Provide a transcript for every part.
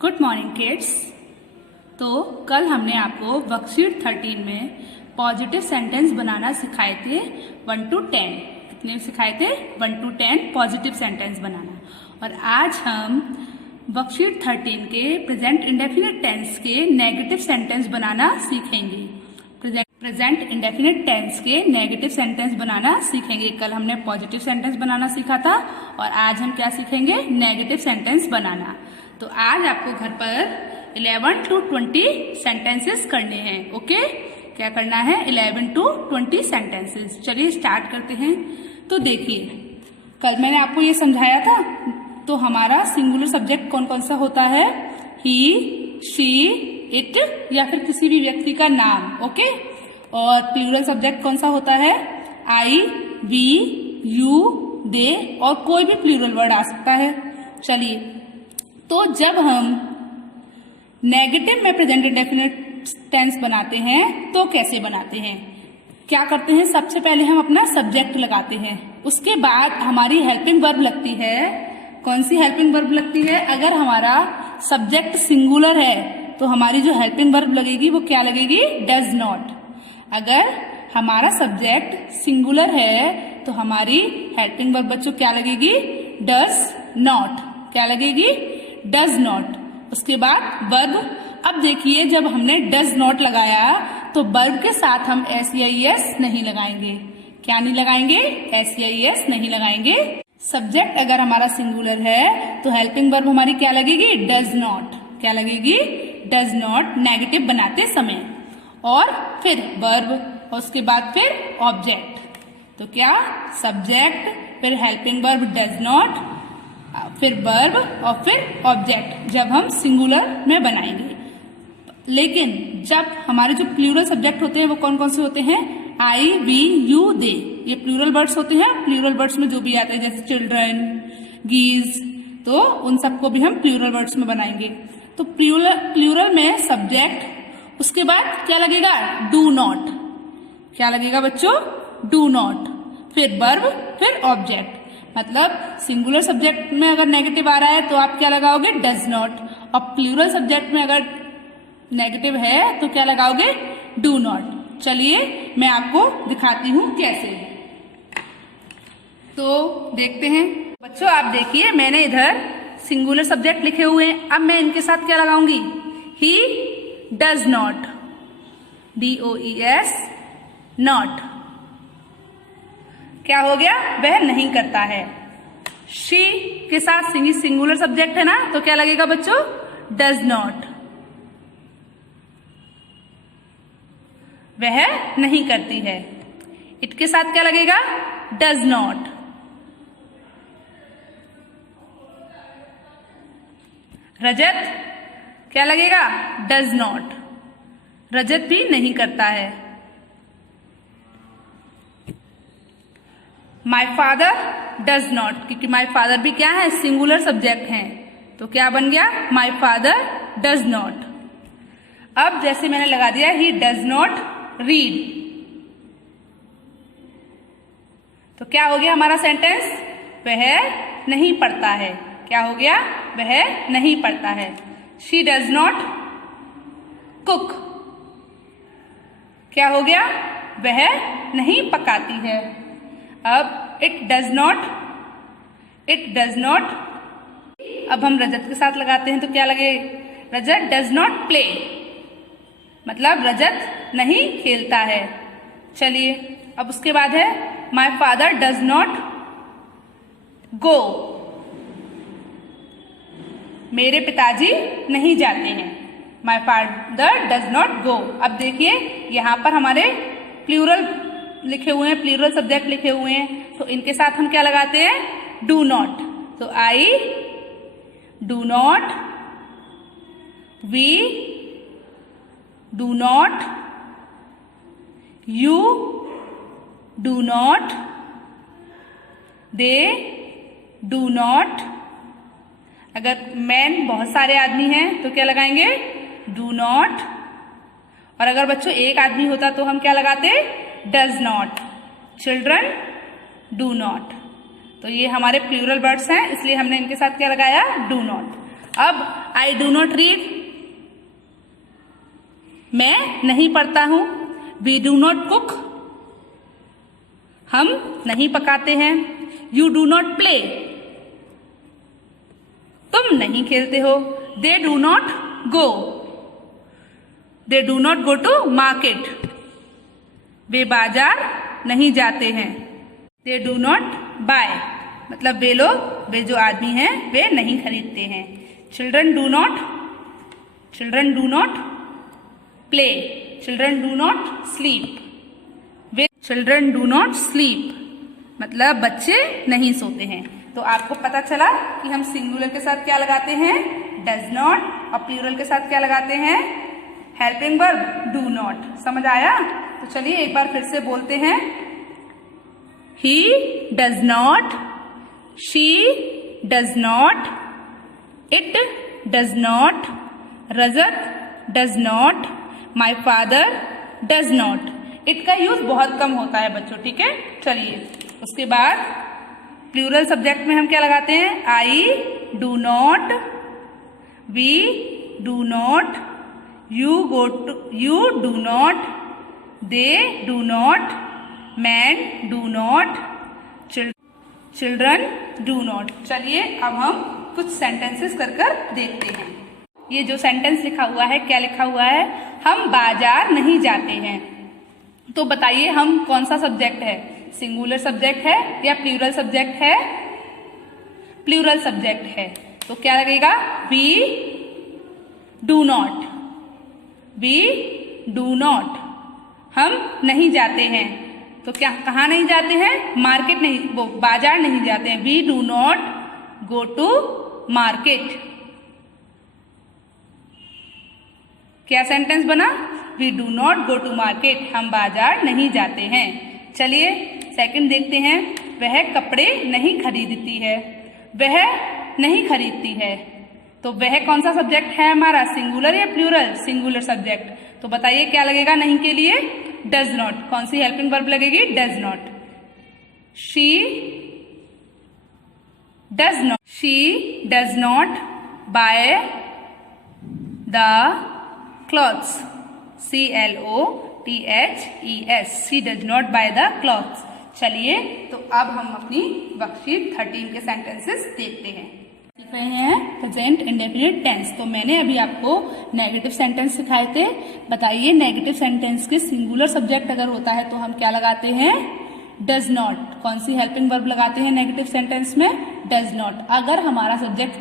Good morning kids. तो कल हमने आपको वर्कशीट 13 में पॉजिटिव सेंटेंस बनाना सिखाए थे 1 to 10। कितने सिखाए थे? 1 to 10 पॉजिटिव सेंटेंस बनाना। और आज हम वर्कशीट 13 के प्रेजेंट इंडेफिनिट टेंस के नेगेटिव सेंटेंस बनाना सीखेंगे। प्रेजेंट इंडेफिनिट टेंस के नेगेटिव सेंटेंस बनाना सीखेंगे। कल हमने पॉजिटिव सेंटेंस बनाना सीखा था और आज हम क्या सीखेंगे? नेगेटिव सेंटेंस बनाना। तो आज आपको घर पर 11 to 20 सेंटेंसेस करने हैं। ओके, क्या करना है? 11 to 20 सेंटेंसेस। चलिए स्टार्ट करते हैं। तो देखिए, कल मैंने आपको ये समझाया था। तो हमारा सिंगुलर सब्जेक्ट कौन कौन सा होता है? ही, शी, इट या फिर किसी भी व्यक्ति का नाम। ओके, और प्लूरल सब्जेक्ट कौन सा होता है? आई, वी, यू, दे और कोई भी प्लूरल वर्ड आ सकता है। चलिए, तो जब हम नेगेटिव में प्रेजेंट इंडेफिनिट टेंस बनाते हैं तो कैसे बनाते हैं? क्या करते हैं? सबसे पहले हम अपना सब्जेक्ट लगाते हैं, उसके बाद हमारी हेल्पिंग वर्ब लगती है। कौन सी हेल्पिंग वर्ब लगती है? अगर हमारा सब्जेक्ट सिंगुलर है तो हमारी जो हेल्पिंग वर्ब लगेगी वो क्या लगेगी? Does not. अगर हमारा सब्जेक्ट सिंगुलर है तो हमारी हेल्पिंग वर्ब बच्चों क्या लगेगी? Does not. क्या लगेगी? Does not. उसके बाद वर्ब। अब देखिए, जब हमने डज नॉट लगाया तो वर्ब के साथ हम एस नहीं लगाएंगे। क्या नहीं लगाएंगे? एस नहीं लगाएंगे। सब्जेक्ट अगर हमारा सिंगुलर है तो हेल्पिंग वर्ब हमारी क्या लगेगी? Does not. क्या लगेगी? डज नॉट, नेगेटिव बनाते समय। और फिर वर्ब और उसके बाद फिर ऑब्जेक्ट। तो क्या? सब्जेक्ट, फिर हेल्पिंग वर्ब डज नॉट, फिर वर्ब और फिर ऑब्जेक्ट जब हम सिंगुलर में बनाएंगे। लेकिन जब हमारे जो प्लूरल सब्जेक्ट होते हैं वो कौन कौन से होते हैं? आई, वी, यू, दे, ये प्लूरल वर्ड्स होते हैं। प्लूरल वर्ड्स में जो भी आते हैं जैसे चिल्ड्रन, गीज, तो उन सबको भी हम प्लूरल वर्ड्स में बनाएंगे। तो प्लूरल में सब्जेक्ट, उसके बाद क्या लगेगा? Do not. क्या लगेगा बच्चों? Do not. फिर वर्ब, फिर ऑब्जेक्ट। मतलब सिंगुलर सब्जेक्ट में अगर नेगेटिव आ रहा है तो आप क्या लगाओगे? Does not. और प्लूरल सब्जेक्ट में अगर नेगेटिव है तो क्या लगाओगे? Do not. चलिए मैं आपको दिखाती हूं कैसे। तो देखते हैं बच्चों, आप देखिए मैंने इधर सिंगुलर सब्जेक्ट लिखे हुए हैं। अब मैं इनके साथ क्या लगाऊंगी? He does not, DOES not. क्या हो गया? वह नहीं करता है। शी के साथ सिंगुलर सब्जेक्ट है ना, तो क्या लगेगा बच्चों? Does not. वह नहीं करती है। इट के साथ क्या लगेगा? Does not. रजत क्या लगेगा? Does not. रजत भी नहीं करता है। माई फादर डज नॉट, क्योंकि माई फादर भी क्या है? सिंगुलर सब्जेक्ट है। तो क्या बन गया? My father does not. अब जैसे मैंने लगा दिया ही डज नॉट रीड, तो क्या हो गया हमारा सेंटेंस? वह नहीं पढ़ता है। क्या हो गया? वह नहीं पढ़ता है। She does not cook. क्या हो गया? वह नहीं पकाती है। अब इट डज नॉट। अब हम रजत के साथ लगाते हैं तो क्या लगे? रजत डज नॉट प्ले, मतलब रजत नहीं खेलता है। चलिए, अब उसके बाद है my father does not go, मेरे पिताजी नहीं जाते हैं। My father does not go. अब देखिए यहां पर हमारे प्लूरल लिखे हुए हैं, प्लूरल सब्जेक्ट लिखे हुए हैं, तो इनके साथ हम क्या लगाते हैं? Do not. तो I do not, we do not, you do not, they do not. अगर मैन बहुत सारे आदमी हैं तो क्या लगाएंगे? Do not. और अगर बच्चों एक आदमी होता तो हम क्या लगाते? Does not. Children do not. तो ये हमारे प्लूरल वर्ड्स हैं, इसलिए हमने इनके साथ क्या लगाया? Do not. अब आई डू नॉट रीड, मैं नहीं पढ़ता हूं। वी डू नॉट कुक, हम नहीं पकाते हैं। यू डू नॉट प्ले, तुम नहीं खेलते हो। They do not go, they do not go to market, वे बाजार नहीं जाते हैं। दे डू नॉट बाय, मतलब वे जो आदमी हैं वे नहीं खरीदते हैं। Children do not play, children do not sleep, way children do not sleep, मतलब बच्चे नहीं सोते हैं। तो आपको पता चला कि हम सिंगुलर के साथ क्या लगाते हैं, डज नॉट, और प्लूरल के साथ क्या लगाते हैं, हेल्पिंग वर्ब डू नॉट। समझ आया? तो चलिए एक बार फिर से बोलते हैं। He does not, she does not, it does not, Rajat does not, my father does not. It का यूज बहुत कम होता है बच्चों, ठीक है। चलिए उसके बाद प्लूरल सब्जेक्ट में हम क्या लगाते हैं, I do not, we do not, you do not, they do not, man do not, children do not. चलिए अब हम कुछ सेंटेंसेस कर देखते हैं। ये जो सेंटेंस लिखा हुआ है, क्या लिखा हुआ है, हम बाजार नहीं जाते हैं। तो बताइए हम कौन सा सब्जेक्ट है, सिंगुलर सब्जेक्ट है या प्लूरल सब्जेक्ट है? प्लूरल सब्जेक्ट है। तो क्या लगेगा, we do not, we do not, हम नहीं जाते हैं। तो क्या, कहाँ नहीं जाते हैं, मार्केट नहीं, वो बाजार नहीं जाते हैं। We do not go to market. क्या सेंटेंस बना, we do not go to market, हम बाजार नहीं जाते हैं। चलिए सेकंड देखते हैं। वह कपड़े नहीं खरीदती है, वह नहीं खरीदती है। तो वह कौन सा सब्जेक्ट है हमारा, सिंगुलर या प्लूरल? Singular subject. तो बताइए क्या लगेगा नहीं के लिए, डज नॉट। कौन सी हेल्पिंग वर्ब लगेगी, does not. She does not by the clothes, CLOTHES, she does not by the clothes. चलिए तो अब हम अपनी वर्कशीट 13 के सेंटेंसेस देखते हैं। सीख रहे हैं प्रेजेंट इंडेफिनिट टेंस। तो मैंने अभी आपको नेगेटिव सेंटेंस सिखाए थे। बताइए नेगेटिव सेंटेंस के सिंगुलर सब्जेक्ट अगर होता है तो हम क्या लगाते हैं, डज नॉट। कौन सी हेल्पिंग वर्ब लगाते हैं नेगेटिव सेंटेंस में, डज नॉट। अगर हमारा सब्जेक्ट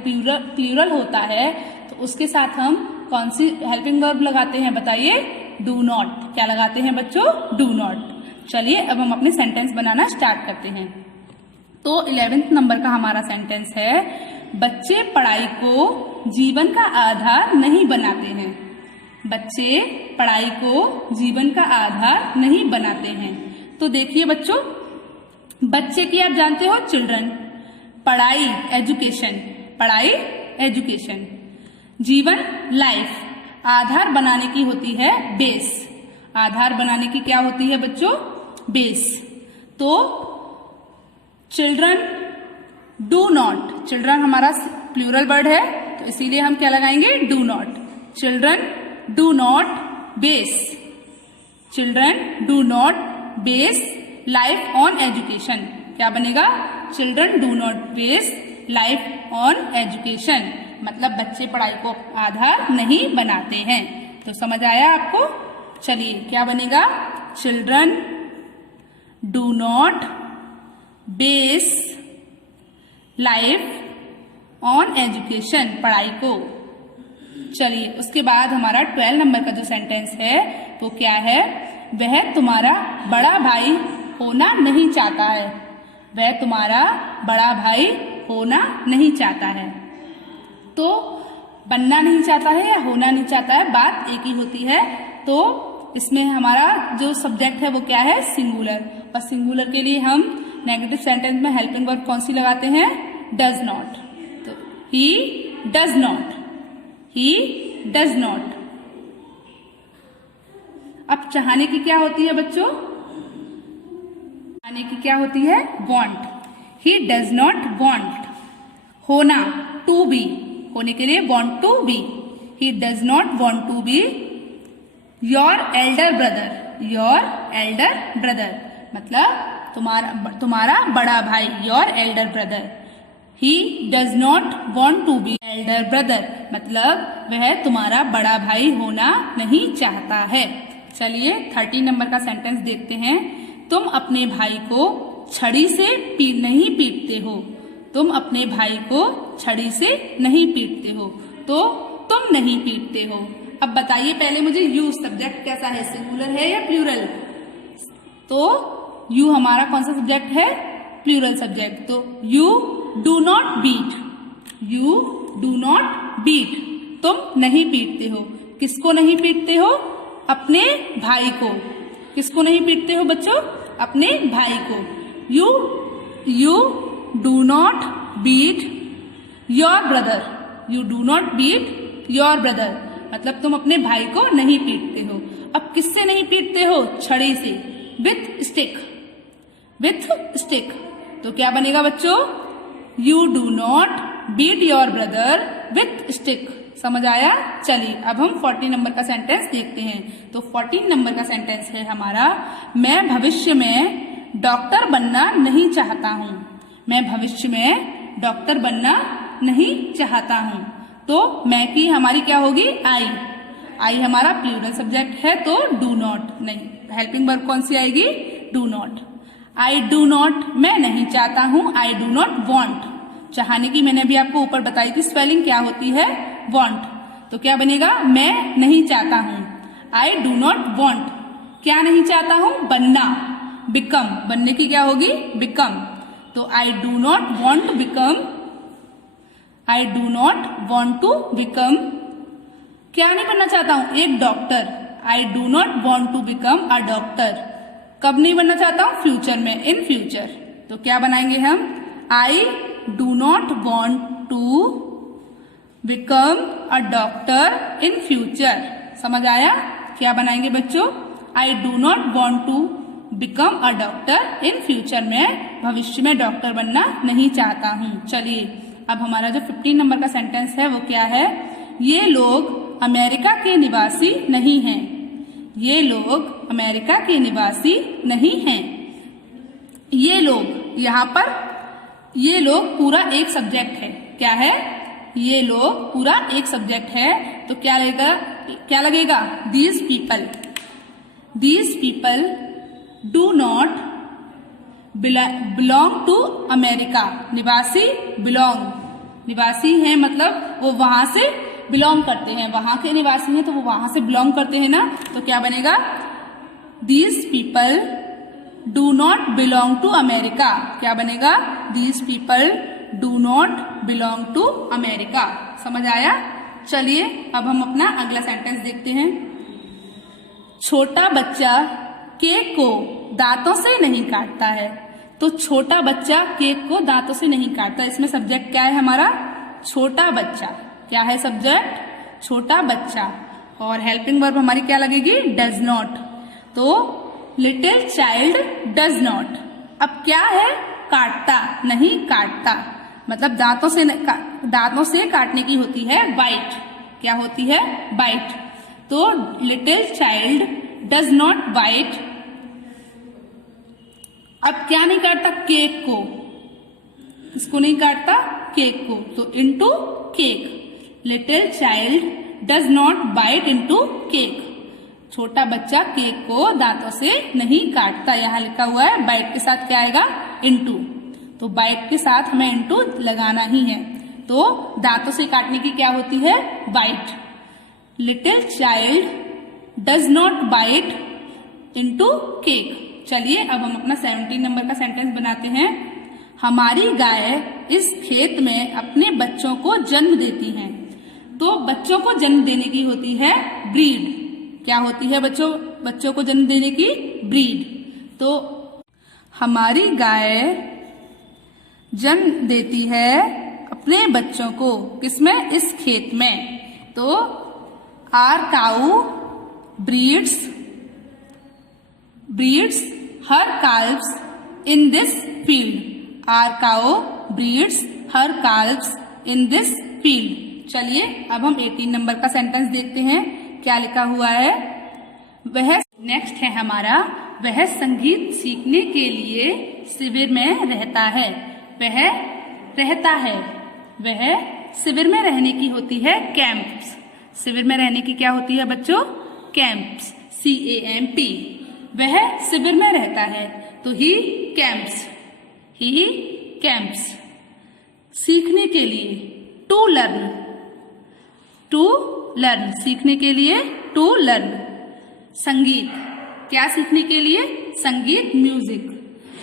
प्लूरल होता है तो उसके साथ हम कौन सी हेल्पिंग वर्ब लगाते हैं, बताइए, डू नॉट। क्या लगाते हैं बच्चों, डू नॉट। चलिए अब हम अपने सेंटेंस बनाना स्टार्ट करते हैं। तो 11th नंबर का हमारा सेंटेंस है, बच्चे पढ़ाई को जीवन का आधार नहीं बनाते हैं। बच्चे पढ़ाई को जीवन का आधार नहीं बनाते हैं। तो देखिए बच्चों, बच्चे की आप जानते हो चिल्ड्रन, पढ़ाई एजुकेशन, पढ़ाई एजुकेशन, जीवन लाइफ, आधार बनाने की होती है बेस। आधार बनाने की क्या होती है बच्चों, बेस। तो चिल्ड्रन डू नॉट, चिल्ड्रन हमारा प्लूरल वर्ड है तो इसीलिए हम क्या लगाएंगे, do not. Children do not base, children do not base life on education. क्या बनेगा, children do not base life on education, मतलब बच्चे पढ़ाई को आधार नहीं बनाते हैं। तो समझ आया आपको? चलिए क्या बनेगा, children do not base life on education, पढ़ाई को। चलिए उसके बाद हमारा 12 नंबर का जो सेंटेंस है वो क्या है, वह तुम्हारा बड़ा भाई होना नहीं चाहता है। वह तुम्हारा बड़ा भाई होना नहीं चाहता है। तो बनना नहीं चाहता है या होना नहीं चाहता है, बात एक ही होती है। तो इसमें हमारा जो सब्जेक्ट है वो क्या है, सिंगुलर। और सिंगुलर के लिए हम नेगेटिव सेंटेंस में हेल्पिंग वर्ब कौन सी लगाते हैं, डज नॉट। तो he does not, he does not. अब चाहने की क्या होती है बच्चों, चाहने की क्या होती है, want. He does not want. होना टू बी, होने के लिए want to be. He does not want to be your elder brother. Your elder brother मतलब तुम्हारा बड़ा भाई. Your elder brother. He does not want to be elder brother मतलब वह तुम्हारा बड़ा भाई होना नहीं चाहता है. चलिए 13 नंबर का सेंटेंस देखते हैं. तुम अपने भाई को छड़ी से नहीं पीटते हो. तुम अपने भाई को छड़ी से नहीं पीटते हो. तो तुम नहीं पीटते हो. अब बताइए पहले मुझे यू सब्जेक्ट कैसा है, सिंगुलर है या प्लूरल? तो यू हमारा कौन सा सब्जेक्ट है? Plural subject. तो you do not beat. You do not beat तुम नहीं पीटते हो. किसको नहीं पीटते हो? अपने भाई को. किसको नहीं पीटते हो बच्चों? अपने भाई को. You do not beat your brother. You do not beat your brother मतलब तुम अपने भाई को नहीं पीटते हो. अब किससे नहीं पीटते हो? छड़ी से. With stick. विथ स्टिक तो क्या बनेगा बच्चों? You do not beat your brother with stick. समझ आया? चलिए अब हम 14 नंबर का सेंटेंस देखते हैं. तो 14 नंबर का सेंटेंस है हमारा, मैं भविष्य में डॉक्टर बनना नहीं चाहता हूँ. मैं भविष्य में डॉक्टर बनना नहीं चाहता हूँ. तो मैं की हमारी क्या होगी? आई. आई हमारा प्लूरल सब्जेक्ट है तो डू नॉट नहीं. हेल्पिंग वर्ब कौन सी आएगी? Do not. I do not मैं नहीं चाहता हूँ. आई डू नॉट वॉन्ट. चाहने की मैंने अभी आपको ऊपर बताई थी स्पेलिंग क्या होती है? वॉन्ट. तो क्या बनेगा? मैं नहीं चाहता हूँ. आई डू नॉट वॉन्ट. क्या नहीं चाहता हूँ? बनना. बिकम. बनने की क्या होगी? बिकम. तो I do not want become. I do not want to become. क्या नहीं बनना चाहता हूँ? एक doctor. I do not want to become a doctor. कब नहीं बनना चाहता हूँ? फ्यूचर में. In future. तो क्या बनाएंगे हम? I do not want to become a doctor in future. समझ आया? क्या बनाएंगे बच्चों? I do not want to become a doctor in future. में भविष्य में डॉक्टर बनना नहीं चाहता हूँ. चलिए अब हमारा जो 15 नंबर का सेंटेंस है वो क्या है? ये लोग अमेरिका के निवासी नहीं हैं. ये लोग अमेरिका के निवासी नहीं हैं. ये लोग यहाँ पर ये लोग पूरा एक सब्जेक्ट है. क्या है? ये लोग पूरा एक सब्जेक्ट है. तो क्या लगेगा? क्या लगेगा? These people. These people do not belong to America. निवासी बिलोंग. निवासी है मतलब वो वहां से बिलोंग करते हैं. वहां के निवासी हैं तो वो वहां से बिलोंग करते हैं ना. तो क्या बनेगा? These people do not belong to America. क्या बनेगा? These people do not belong to America. समझ आया? चलिए अब हम अपना अगला सेंटेंस देखते हैं. छोटा बच्चा केक को दांतों से नहीं काटता है. तो छोटा बच्चा केक को दांतों से नहीं काटता. इसमें सब्जेक्ट क्या है हमारा? छोटा बच्चा. क्या है सब्जेक्ट? छोटा बच्चा. और हेल्पिंग वर्ब हमारी क्या लगेगी? Does not. तो लिटिल चाइल्ड डज नॉट. अब क्या है? काटता नहीं काटता मतलब दांतों से काटने की होती है बाइट. क्या होती है? बाइट. तो little child does not bite. अब क्या नहीं काटता? केक को. इसको नहीं काटता? केक को. तो into cake. Little child does not bite into cake. छोटा बच्चा केक को दांतों से नहीं काटता. यहाँ लिखा हुआ है बाइट के साथ क्या आएगा? इनटू. तो बाइट के साथ हमें इनटू लगाना ही है. तो दांतों से काटने की क्या होती है? Bite. Little child does not bite into cake. चलिए अब हम अपना 17 नंबर का सेंटेंस बनाते हैं. हमारी गाय इस खेत में अपने बच्चों को जन्म देती हैं. तो बच्चों को जन्म देने की होती है ब्रीड. क्या होती है बच्चों को जन्म देने की? ब्रीड. तो हमारी गाय जन्म देती है अपने बच्चों को. किसमें? इस खेत में. तो our cow breeds her calves in this field. Our cow breeds her calves in this field. चलिए अब हम 18 नंबर का सेंटेंस देखते हैं क्या लिखा हुआ है। वह नेक्स्ट है हमारा, वह संगीत सीखने के लिए शिविर में रहता है। वह रहता है, वह शिविर में रहने की होती है कैंप्स। शिविर में रहने की क्या होती है बच्चों? Camps, CAMP। वह शिविर में रहता है तो ही कैंप्स, ही कैंप्स। सीखने के लिए टू लर्न, टू लर्न, सीखने के लिए टू लर्न। संगीत, क्या सीखने के लिए? संगीत, म्यूजिक।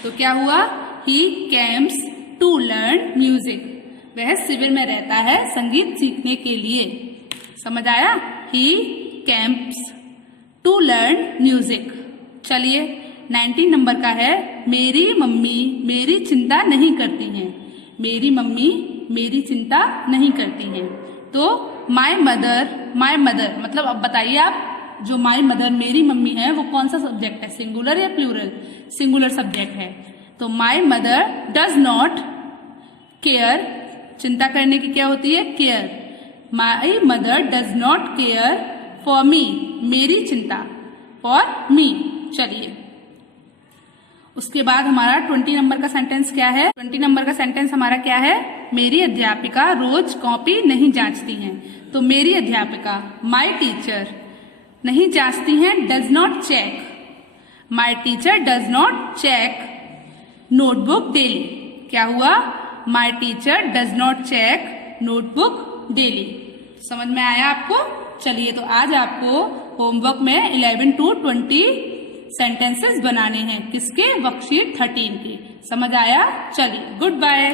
तो क्या हुआ? ही कैंप्स टू लर्न म्यूजिक। वह शिविर में रहता है संगीत सीखने के लिए। समझ आया? ही कैंप्स टू लर्न म्यूजिक। चलिए 19 नंबर का है, मेरी मम्मी मेरी चिंता नहीं करती हैं। मेरी मम्मी मेरी चिंता नहीं करती हैं। तो माई मदर मतलब अब बताइए आप, जो माई मदर मेरी मम्मी है वो कौन सा सब्जेक्ट है? सिंगुलर या प्लूरल? सिंगुलर सब्जेक्ट है। तो my mother does not care, चिंता करने की क्या होती है? Care. My mother does not care for me, मेरी चिंता फॉर मी। चलिए उसके बाद हमारा 20 नंबर का सेंटेंस क्या है? 20 नंबर का सेंटेंस हमारा क्या है? मेरी अध्यापिका रोज कॉपी नहीं जांचती हैं। तो मेरी अध्यापिका, माई टीचर, नहीं जांचती हैं, does not check. My teacher does not check notebook daily. क्या हुआ? My teacher does not check notebook daily. समझ में आया आपको? चलिए तो आज आपको होमवर्क में 11 to 20 सेंटेंसेस बनाने हैं। किसके? वर्कशीट 13 के। समझ आया? चलिए गुड बाय।